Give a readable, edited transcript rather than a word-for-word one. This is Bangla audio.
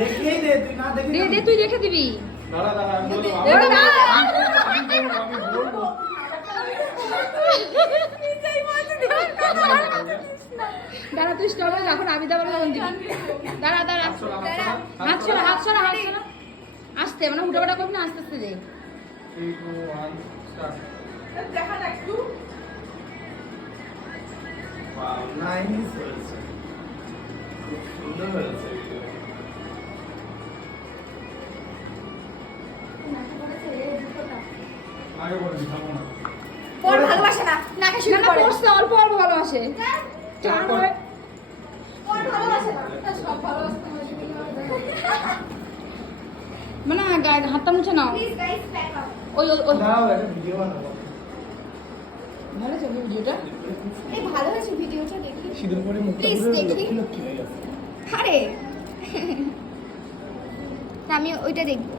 দেখেই দে, তুই না দেখে দে তুই দেখে দিবি। দাঁড়া দাঁড়া আমি বলবো। দাঁড়া তুই স্টপ হয়ে যখন আমি দাঁড়া তখন দিবি। দাঁড়া দাঁড়া হাত ছড়া হাত ছড়া হাত ছড়া আস্তে মানে হুটাপাটা করবি না, আস্তে আস্তে দে। 3 2 1 স্টার্ট। দেখা যাক একটু। ওয়াও, নাইস হয়েছে, খুব সুন্দর হয়েছে। আগে বল দিতাম না। পর ভালোবাসে না, নাকে না শুরু না করে। পড়ছে অল্প অল্প ভালোবাসে। তারপর পর ভালোবাসে না, সব ভালোবাসতে হয়। মানে হাতটা মুছে নাও। Please guys back up. ওই ওই ওই দাও একটা ভিডিও বানাবো। ভালো চলবে ভিডিওটা। এই ভালো হয়েছে ভিডিওটা দেখি। সিঁদুর পরে মুখটা Please পুরো দেখি। লক্ষ্মী লক্ষ্মী হয়ে গেছে। আরে আমি ওইটা দেখব।